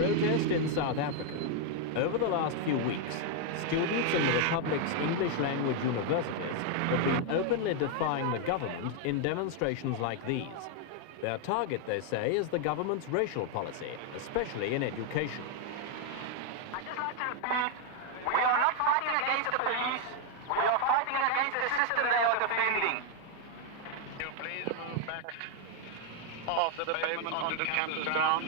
Protest in South Africa. Over the last few weeks, students in the Republic's English language universities have been openly defying the government in demonstrations like these. Their target, they say, is the government's racial policy, especially in education. I'd just like to repeat, we are not fighting against the police, we are fighting against the system they are defending. Will you please move back off the pavement onto the campus ground?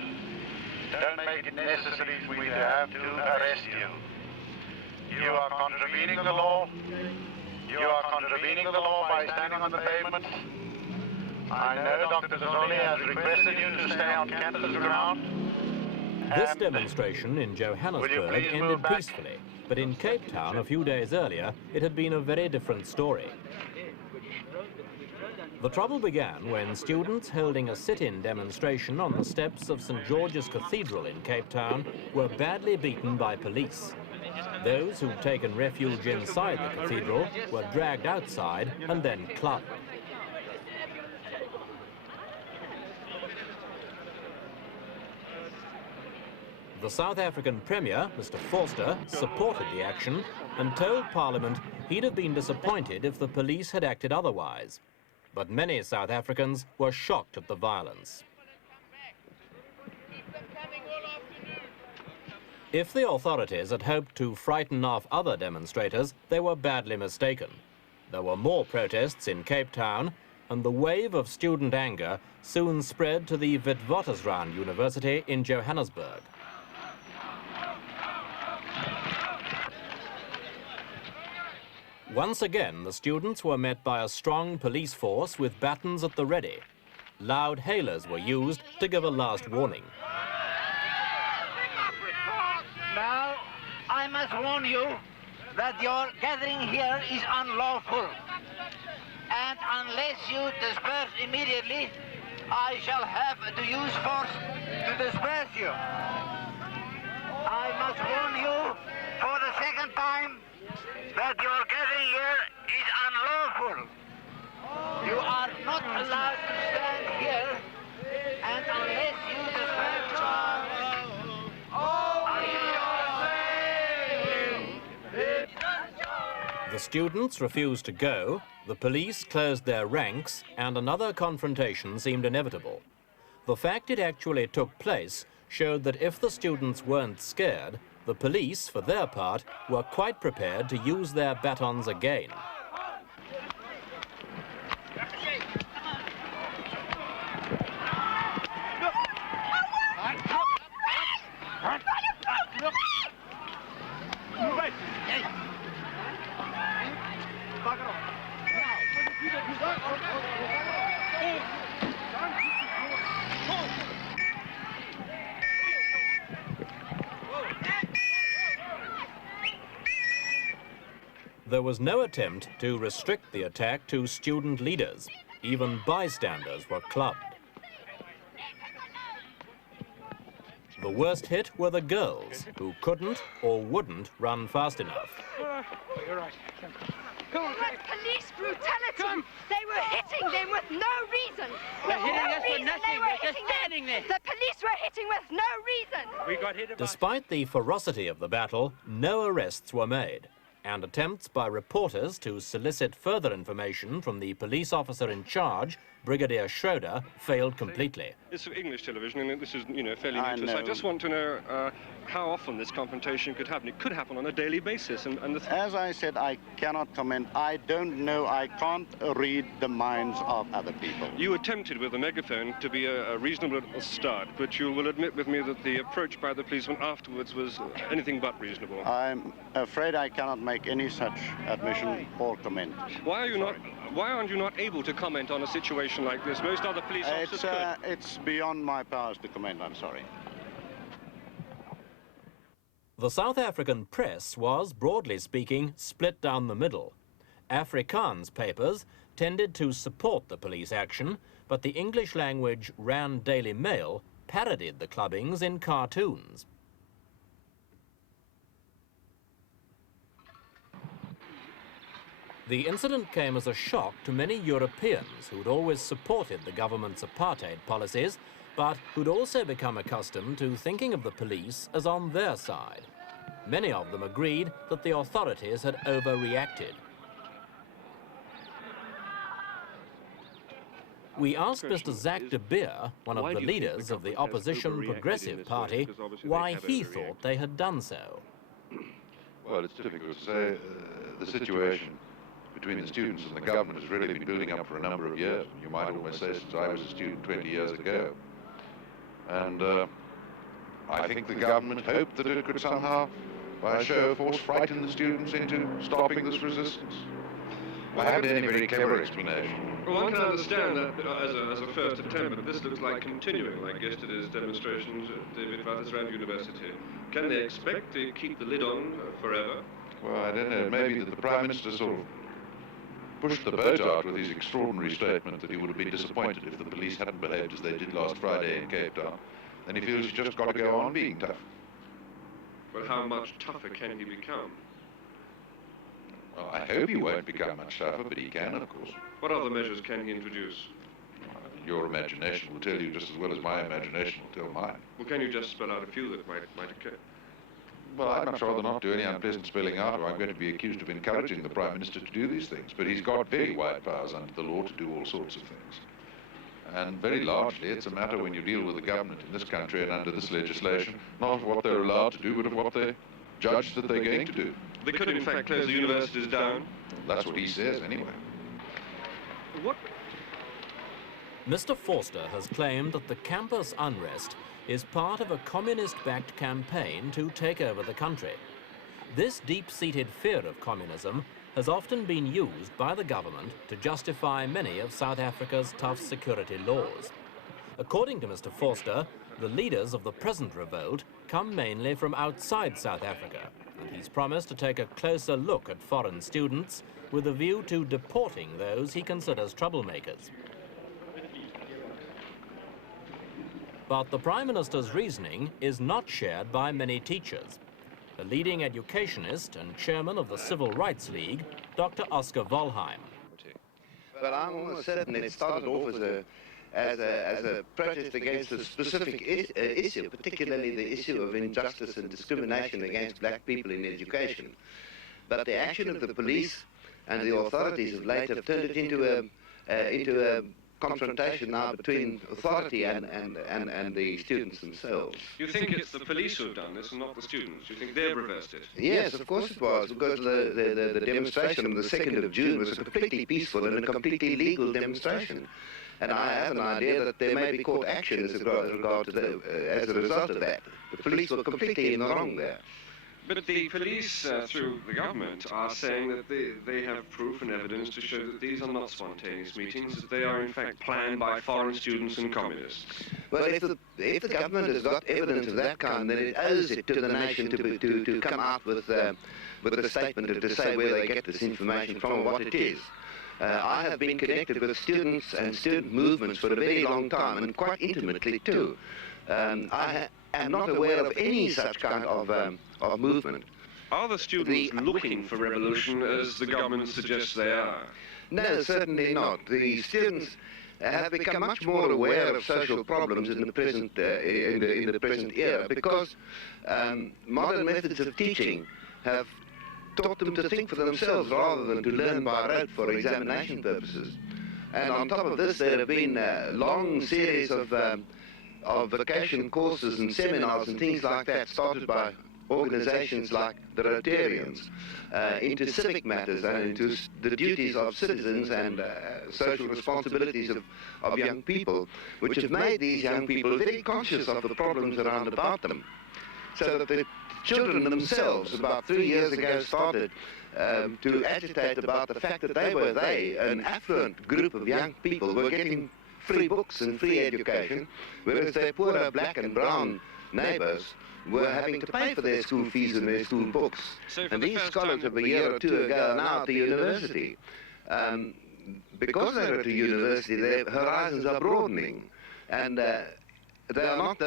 Don't make it necessary for me to have to arrest you. You are contravening the law. You are contravening the law by standing on the pavement. I know Dr. Zoli has requested you to stay on campus ground. This demonstration in Johannesburg ended peacefully, but in Cape Town a few days earlier, it had been a very different story. The trouble began when students holding a sit-in demonstration on the steps of St. George's Cathedral in Cape Town were badly beaten by police. Those who'd taken refuge inside the cathedral were dragged outside and then clubbed. The South African Premier, Mr. Vorster, supported the action and told Parliament he'd have been disappointed if the police had acted otherwise. But many South Africans were shocked at the violence. If the authorities had hoped to frighten off other demonstrators, they were badly mistaken. There were more protests in Cape Town, and the wave of student anger soon spread to the Witwatersrand University in Johannesburg. Once again, the students were met by a strong police force with batons at the ready. Loud hailers were used to give a last warning. Now, I must warn you that your gathering here is unlawful. And unless you disperse immediately, I shall have to use force to disperse you. I must warn you for the second time that your gathering here is unlawful. You are not allowed to stand here, and unless you disperse, The students refused to go, the police closed their ranks, and another confrontation seemed inevitable. The fact it actually took place showed that if the students weren't scared, the police, for their part, were quite prepared to use their batons again. There was no attempt to restrict the attack to student leaders. Even bystanders were clubbed. The worst hit were the girls, who couldn't or wouldn't run fast enough. You're right. Come on, police brutality. They were hitting them with no reason. They're hitting us for nothing. We're just standing there. The police were hitting with no reason. We got hit. Despite the ferocity of the battle, no arrests were made, and attempts by reporters to solicit further information from the police officer in charge, Brigadier Schroeder, failed completely. It's English television, and this is, fairly new to us. I just want to know how often this confrontation could happen. It could happen on a daily basis. As I said, I cannot comment. I don't know. I can't read the minds of other people. You attempted with a megaphone to be a reasonable start, but you will admit with me that the approach by the policeman afterwards was anything but reasonable. I'm afraid I cannot make any such admission or comment. Why aren't you not able to comment on a situation like this? Most other police officers could. It's beyond my powers to comment, I'm sorry. The South African press was, broadly speaking, split down the middle. Afrikaans papers tended to support the police action, but the English language Rand Daily Mail parodied the clubbings in cartoons. The incident came as a shock to many Europeans who'd always supported the government's apartheid policies, but who'd also become accustomed to thinking of the police as on their side. Many of them agreed that the authorities had overreacted. We asked Mr. Zach de Beer, one of the leaders of the opposition Progressive Party, why he thought they had done so. Well, it's difficult to say. The situation between the students and the government has really been building up for a number of years. You might almost say since I was a student 20 years ago. And I think the government hoped that it could somehow, by a show of force, frighten the students into stopping this resistance. I haven't any very clever explanation. Well, one can understand that as a first attempt, but this looks like continuing, like yesterday's demonstrations at David Watersrand University. Can they expect to keep the lid on forever? Well, I don't know. Maybe that the Prime Minister sort of pushed the boat out with his extraordinary statement that he would have been disappointed if the police hadn't behaved as they did last Friday in Cape Town. Then he feels he's just got to go on being tough. Well, how much tougher can he become? Well, I hope he won't become much tougher, but he can, of course. What other measures can he introduce? Your imagination will tell you just as well as my imagination will tell mine. Well, can you just spell out a few that might occur? Well, I'd much rather not do any unpleasant spelling out, or I'm going to be accused of encouraging the Prime Minister to do these things. But he's got very wide powers under the law to do all sorts of things. And very largely, it's a matter when you deal with the government in this country and under this legislation, not of what they're allowed to do, but of what they judge that they're going to do. They could, in fact, close the universities down. That's what he says, anyway. What? Mr. Vorster has claimed that the campus unrest is part of a communist-backed campaign to take over the country. This deep-seated fear of communism has often been used by the government to justify many of South Africa's tough security laws. According to Mr. Vorster, the leaders of the present revolt come mainly from outside South Africa, and he's promised to take a closer look at foreign students with a view to deporting those he considers troublemakers. But the Prime Minister's reasoning is not shared by many teachers. The leading educationist and chairman of the Civil Rights League, Dr. Oscar Volheim. But I'm almost certain it started off as a protest against a specific issue, particularly the issue of injustice and discrimination against black people in education. But the action of the police and the authorities of late have turned it into a confrontation now between authority and the students themselves. You think it's the police who have done this and not the students? You think they've reversed it? Yes, of course it was, because the demonstration on the 2nd of June was a completely peaceful and a completely legal demonstration. And I have an idea that there may be court action as a result of that. The police were completely in the wrong there. But the police, through the government, are saying that they have proof and evidence to show that these are not spontaneous meetings, that they are in fact planned by foreign students and communists. Well, if the government has got evidence of that kind, then it owes it to the nation to come out with a statement to say where they get this information from and what it is. I have been connected with students and student movements for a very long time, and quite intimately too. I am not aware of any such kind of movement. Are the students looking for revolution as the government suggests they are? No, certainly not. The students have become much more aware of social problems in the present in the present era, because modern methods of teaching have taught them to think for themselves rather than to learn by rote for examination purposes. And on top of this, there have been a long series of vacation courses and seminars and things like that started by organizations like the Rotarians into civic matters and into the duties of citizens and social responsibilities of young people, which have made these young people very conscious of the problems around about them. So that the children themselves, about 3 years ago, started to agitate about the fact that they, an affluent group of young people, were getting free books and free education, whereas their poorer black and brown neighbours were having to pay for their school fees and their school books. So and these scholars of a year or two ago are now at the university. Because they're at the university, their horizons are broadening. And they are not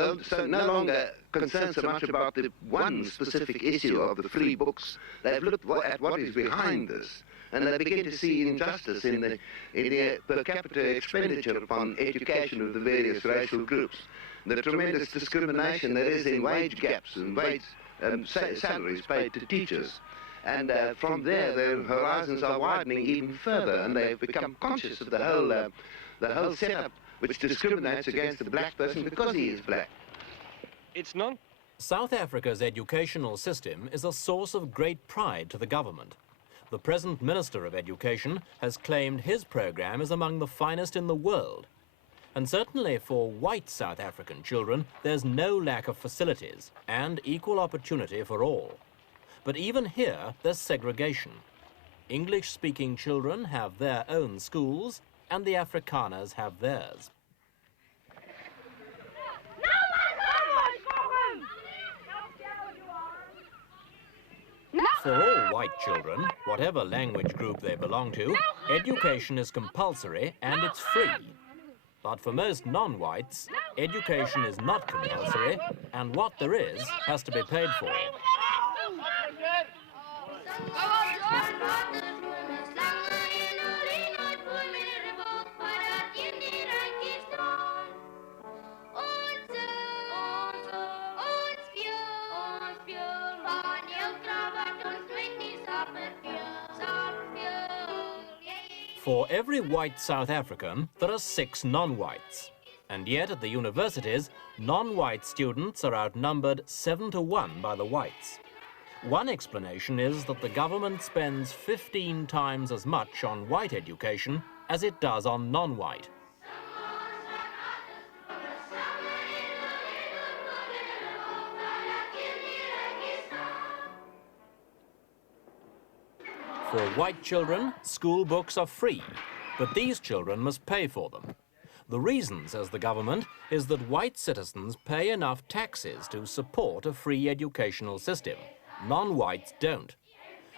no longer concerned so much about the one specific issue of the free books. They've looked at what is behind this, and they begin to see injustice in the per capita expenditure upon education of the various racial groups, the tremendous discrimination there is in wage gaps and salaries paid to teachers. And from there, their horizons are widening even further, and they've become conscious of the whole setup which discriminates against the black person because he is black. It's not. South Africa's educational system is a source of great pride to the government. The present Minister of Education has claimed his program is among the finest in the world. And certainly for white South African children, there's no lack of facilities and equal opportunity for all. But even here, there's segregation. English-speaking children have their own schools, and the Afrikaners have theirs. For all white children, whatever language group they belong to, education is compulsory and it's free. But for most non-whites, education is not compulsory, and what there is has to be paid for. For every white South African, there are 6 non-whites. And yet at the universities, non-white students are outnumbered 7-to-1 by the whites. One explanation is that the government spends 15 times as much on white education as it does on non-white. For white children, school books are free, but these children must pay for them. The reason, says the government, is that white citizens pay enough taxes to support a free educational system. Non-whites don't.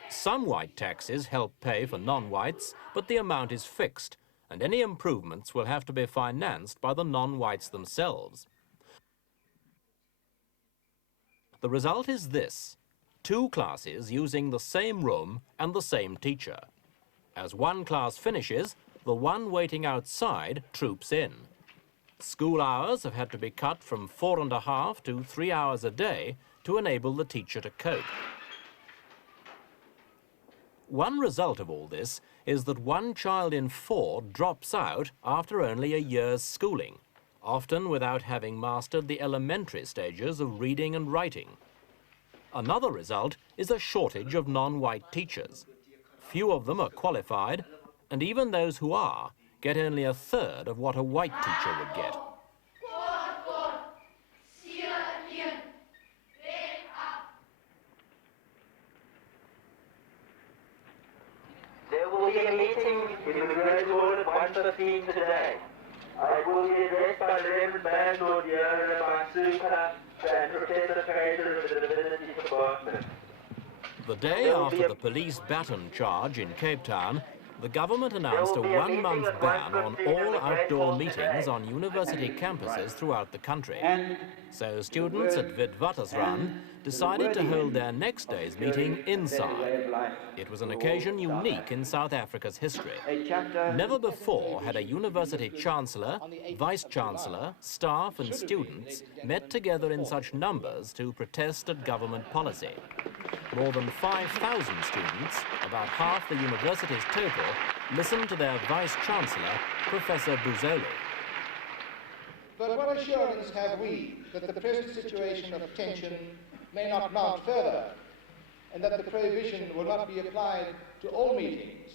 Some white taxes help pay for non-whites, but the amount is fixed, and any improvements will have to be financed by the non-whites themselves. The result is this: 2 classes using the same room and the same teacher. As one class finishes, the one waiting outside troops in. School hours have had to be cut from 4.5 to 3 hours a day to enable the teacher to cope. One result of all this is that 1 child in 4 drops out after only a year's schooling, often without having mastered the elementary stages of reading and writing. Another result is a shortage of non-white teachers. Few of them are qualified, and even those who are get only 1/3 of what a white teacher would get. There will be a meeting in the Great Hall at 1:15 today. I will be addressed by the Reverend Basil and by Super and Professor Fraser of the Divinity Department. The day after the police baton charge in Cape Town, the government announced a 1-month ban on all outdoor meetings on university campuses throughout the country. So students at Witwatersrand decided to hold their next day's meeting inside. It was an occasion unique in South Africa's history. Never before had a university chancellor, vice-chancellor, staff and students met together in such numbers to protest at government policy. More than 5,000 students, about half the university's total, listened to their vice-chancellor, Professor Buzoli. But what assurance have we that the present situation of tension may not mount further, and that the prohibition will not be applied to all meetings,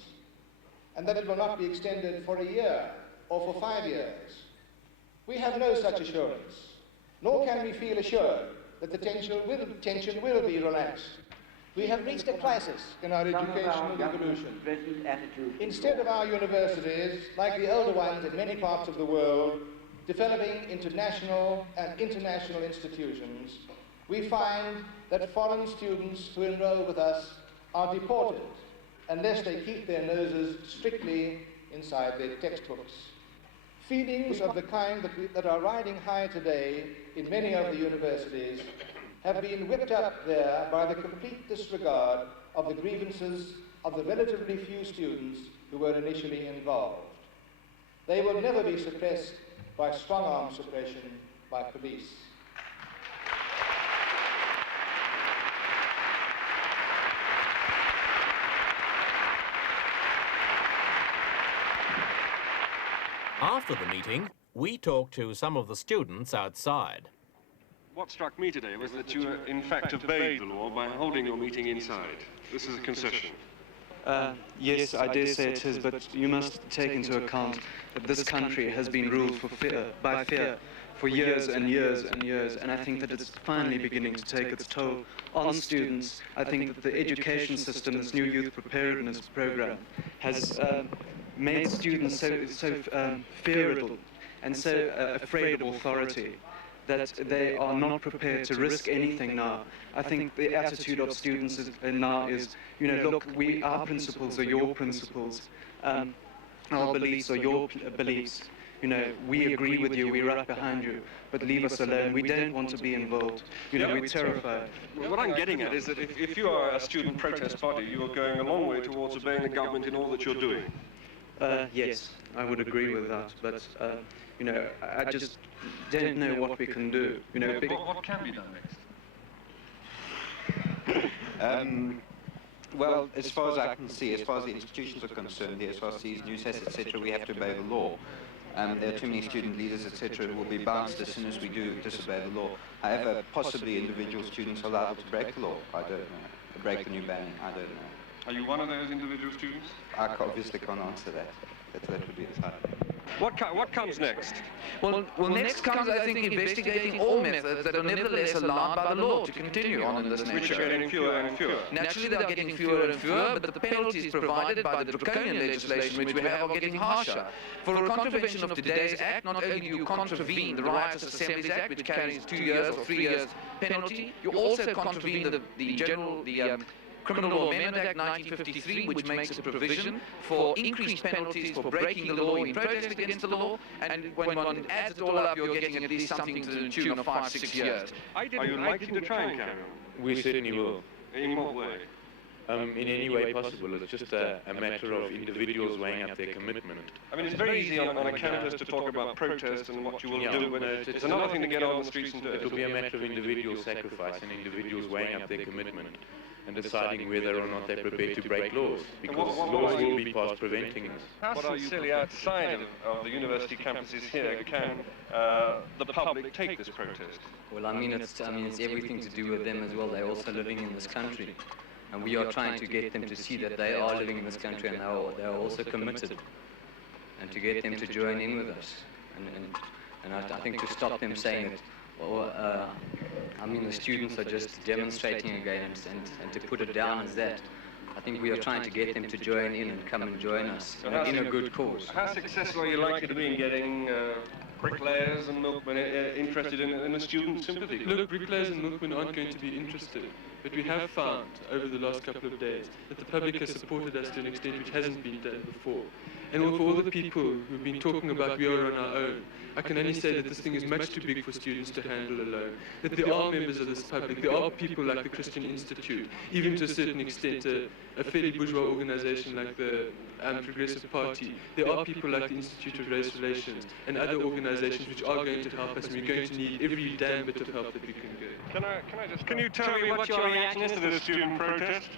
and that it will not be extended for a year or for 5 years? We have no such assurance, nor can we feel assured that the tension will be relaxed. We have reached a crisis in our educational evolution. Instead of our universities, like the older ones in many parts of the world, developing into national and international institutions, we find that foreign students who enroll with us are deported unless they keep their noses strictly inside their textbooks. Feelings of the kind that are riding high today in many of the universities have been whipped up there by the complete disregard of the grievances of the relatively few students who were initially involved. They will never be suppressed by strong-arm suppression by police. After the meeting, we talked to some of the students outside. What struck me today was that you, in fact, obeyed the law by holding your meeting inside. This is a concession. Yes, I dare say it is, but you must take into account that this country has been ruled by fear for years and years and years, and I think that it's finally beginning to take its toll on students. I think that the education system, this new youth preparedness program, has made students so fearful and so afraid of authority that they are not prepared to risk anything now. I think the attitude of students now is, you know, look, our principles are your principles, our beliefs are your beliefs. You know, we agree with you, we're right behind you, but leave us alone. We don't want to be involved. You know, we're terrified. What I'm getting at is that if you are a student protest body, you are going a long way towards obeying the government in all that you're doing. Yes, I would agree with that, but you know, I just don't know what we can do. You know, what can be done next? Well, as far as I can see, as far as the institutions are concerned, the SRCs, newsheads, etc., we have to obey the law. There are too many student leaders, etc., who will be bounced as soon as we do disobey the law. However, possibly individual students are liable to break the law. I don't know. Break the new banning. I don't know. Are you one of those individual students? I obviously can't answer that. That would be a type. What comes next? Well, next comes, I think, investigating all methods that are nevertheless allowed by the law to continue on in this nature. Which are getting fewer and fewer. Naturally, they are getting fewer and fewer, but the penalties provided by the draconian legislation which we have are getting harsher. For a contravention of today's Act, not only do you contravene the Riotous Assemblies Act, which carries 2 years or 3 years penalty, you also contravene the Criminal Law Amendment Act 1953, which makes a provision for increased penalties for breaking the law in protest against the law, and when one adds it all up, you're getting at least something to the tune of 5-6 years. Are you likely to try and carry on? We certainly will. In what way? In any way possible. It's just a matter of individuals weighing up their commitment. I mean, it's very easy on a campus to talk about protest and what you will do, but it's another thing to get on the streets and do it. It'll be a matter of individual sacrifice and individuals weighing up their commitment and deciding whether or not they're prepared to break laws, because laws will be passed preventing this. How sincerely outside of the university campuses here can the public take this protest? Well, I mean, it's everything to do with them as well. They're also living in this country, and we are trying to get them to see that they are living in this country and they are also committed, and to get them to join in with us. And I think to stop them saying that, well, I mean, the students are just demonstrating again, and to put it down as that. I think we are trying to get them to join in and come and join us in a good cause. How successful are you likely to be in getting bricklayers and milkmen interested in the student sympathy? Look, bricklayers and milkmen aren't going to be interested, but we have found over the last couple of days that the public has supported us to an extent which hasn't been done before. And for all the people who've been talking about we are on our own, I can only say that this thing is much too big for students to handle alone. That there are members of this public, there are people like the Christian Institute, even to a certain extent a fairly bourgeois organization like the Progressive Party. There are people like the Institute of Race Relations and other organizations which are going to help us, and we're going to need every damn bit of help that we can get. Can you tell me what your reaction is to this student protest?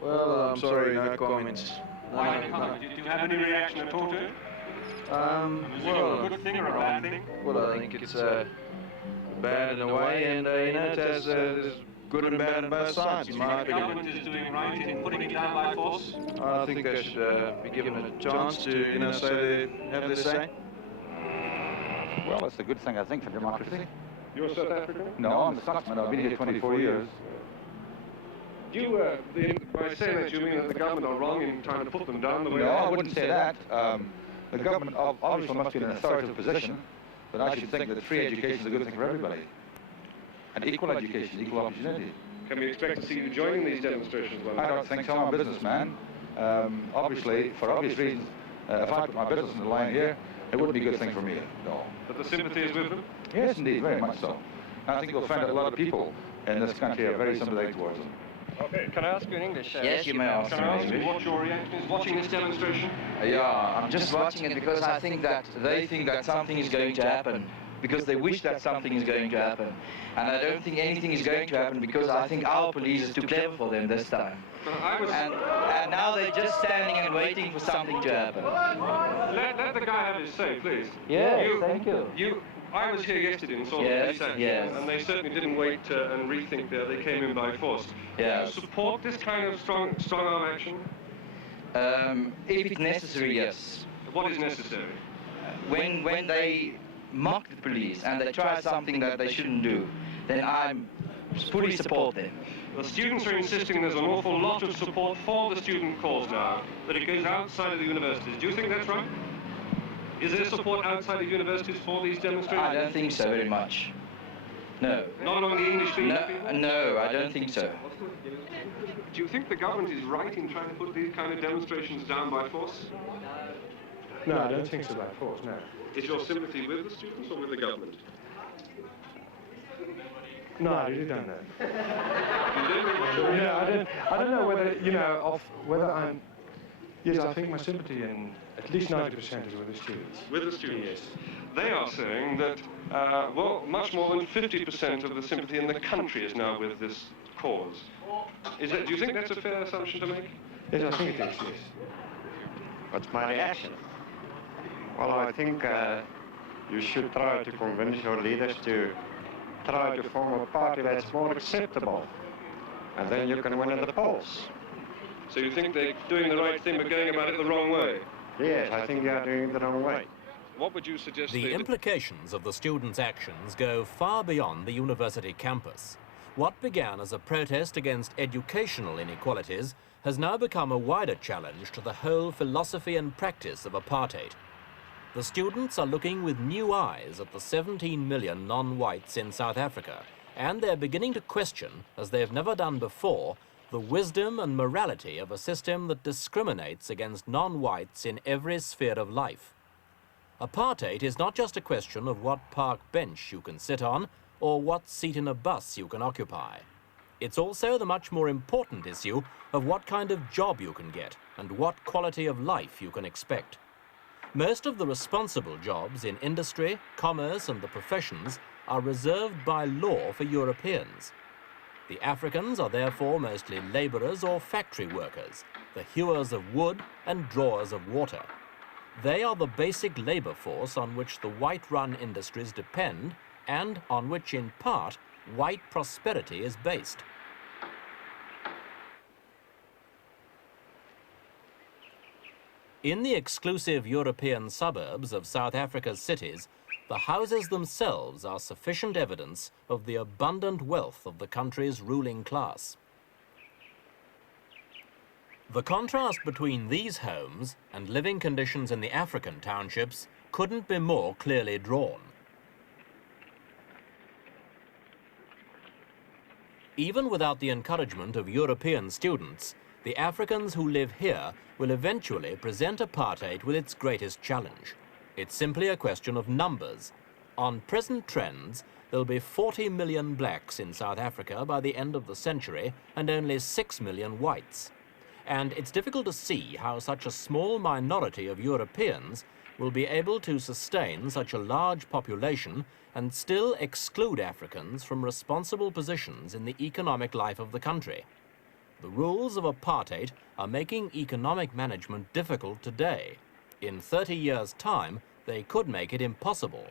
Well, I'm sorry, no comments. Why no comment? Do you have any reaction at all to it? Well, a good thing or a bad thing? Well, I think it's bad in a way, and it has there's good and bad on both sides. In my opinion, the government is doing right in putting it down by force. I think they should be given a chance to, say have their say. Well, it's a good thing, I think, for democracy. You're South African? No, I'm a Scotsman. I've been here 24 years. Do you, by saying that, you mean that the government are wrong in trying to put them down the way? No, I wouldn't say that. The government obviously must be in an authoritative position, but I should think that free education is a good thing for everybody. And equal education, equal opportunity. Can we expect to see you joining these demonstrations? I don't think so. I'm a businessman. Obviously, for obvious reasons, if I put my business on the line here, It wouldn't be a good thing for me at all. But the sympathy is with them? Yes, indeed, very much so. And I think you'll find that a lot of people in this country are very sympathetic towards them. Okay, can I ask you in English? Yes, you may ask Can I ask you what your reaction is watching this demonstration? Yeah, I'm just watching it because I think that they think that something is going to happen, because they wish that something is going to happen. And I don't think anything is going to happen because I think our police is too clever for them this time. And now they're just standing and waiting for something to happen. Let the guy have his say, please. Yes, thank you. I was here yesterday and saw the police action, and they certainly didn't wait and rethink there. They came in by force. Yeah. Do you support this kind of strong arm action? If it's necessary, yes. What is necessary? When they mock the police and they try something that they shouldn't do, then I fully support them. The students are insisting there's an awful lot of support for the student cause now, that it goes outside of the universities. Do you think that's right? Is there support outside of universities for these demonstrations? I don't think so very much. No. Not among the English-speaking people? No, I don't think so. Do you think the government is right in trying to put these kind of demonstrations down by force? No, I don't think so by force, no. Is your sympathy with the students or with the government? No, I really don't know. You don't know? I don't know whether, whether I'm... Yes, I think my sympathy in at least 90% is with the students. With the students? Yes. They are saying that, much more than 50% of the sympathy in the country is now with this cause. Do you think that's a fair assumption to make? Yes, I think it is, yes. What's my reaction? Well, I think you should try to convince your leaders to try to form a party that's more acceptable. And then you can win in the polls. So you think they're doing the right thing but going about it the wrong way? Yes, I think they are doing it the wrong way. What would you suggest? The implications of the students' actions go far beyond the university campus. What began as a protest against educational inequalities has now become a wider challenge to the whole philosophy and practice of apartheid. The students are looking with new eyes at the 17 million non-whites in South Africa, and they're beginning to question, as they've never done before, the wisdom and morality of a system that discriminates against non-whites in every sphere of life. Apartheid is not just a question of what park bench you can sit on or what seat in a bus you can occupy. It's also the much more important issue of what kind of job you can get and what quality of life you can expect. Most of the responsible jobs in industry, commerce and the professions are reserved by law for Europeans. The Africans are therefore mostly labourers or factory workers, the hewers of wood and drawers of water. They are the basic labour force on which the white-run industries depend and on which, in part, white prosperity is based. In the exclusive European suburbs of South Africa's cities, the houses themselves are sufficient evidence of the abundant wealth of the country's ruling class. The contrast between these homes and living conditions in the African townships couldn't be more clearly drawn. Even without the encouragement of European students, the Africans who live here will eventually present apartheid with its greatest challenge. It's simply a question of numbers. On present trends, there'll be 40 million blacks in South Africa by the end of the century and only 6 million whites. And it's difficult to see how such a small minority of Europeans will be able to sustain such a large population and still exclude Africans from responsible positions in the economic life of the country. The rules of apartheid are making economic management difficult today. In 30 years' time, they could make it impossible.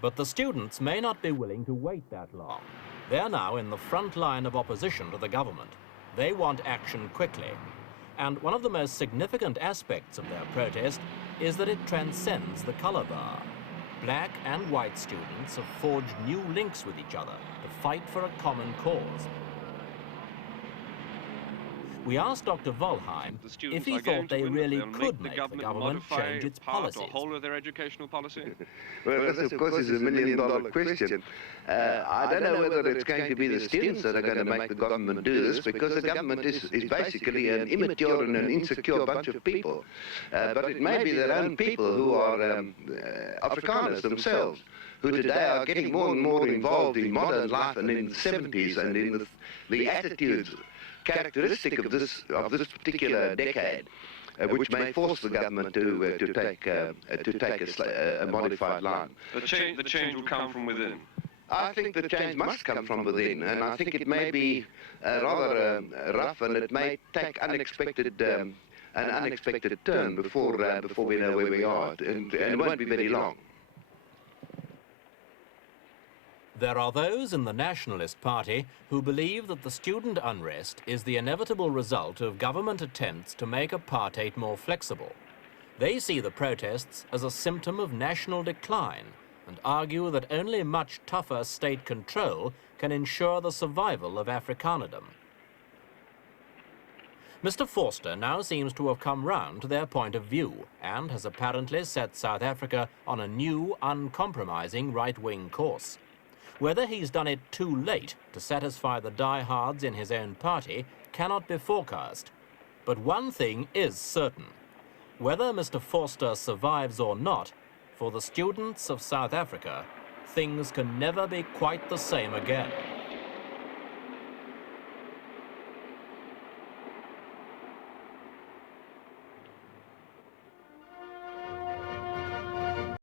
But the students may not be willing to wait that long. They're now in the front line of opposition to the government. They want action quickly. And one of the most significant aspects of their protest is that it transcends the colour bar. Black and white students have forged new links with each other to fight for a common cause. We asked Dr. Volheim if he thought they really could make the government change its policies. Or whole of their educational policy? Well, this, of course, is a million-dollar question. I don't know whether it's going to be the students that are going to make the government do this, because the government is basically an immature and an insecure bunch of people. But it may be their own people who are Afrikaners themselves, who today are getting more and more involved in modern life and in the 70s and in the attitudes characteristic of this particular decade, which may force the government to take a modified line. The change will come from within. I think the change must come from within, and I think it may be rather rough, and it may take an unexpected turn before we know where we are, and it won't be very long. There are those in the Nationalist Party who believe that the student unrest is the inevitable result of government attempts to make apartheid more flexible. They see the protests as a symptom of national decline and argue that only much tougher state control can ensure the survival of Afrikanerdom. Mr. Vorster now seems to have come round to their point of view and has apparently set South Africa on a new, uncompromising right-wing course. Whether he's done it too late to satisfy the diehards in his own party cannot be forecast. But one thing is certain. Whether Mr. Vorster survives or not, for the students of South Africa, things can never be quite the same again.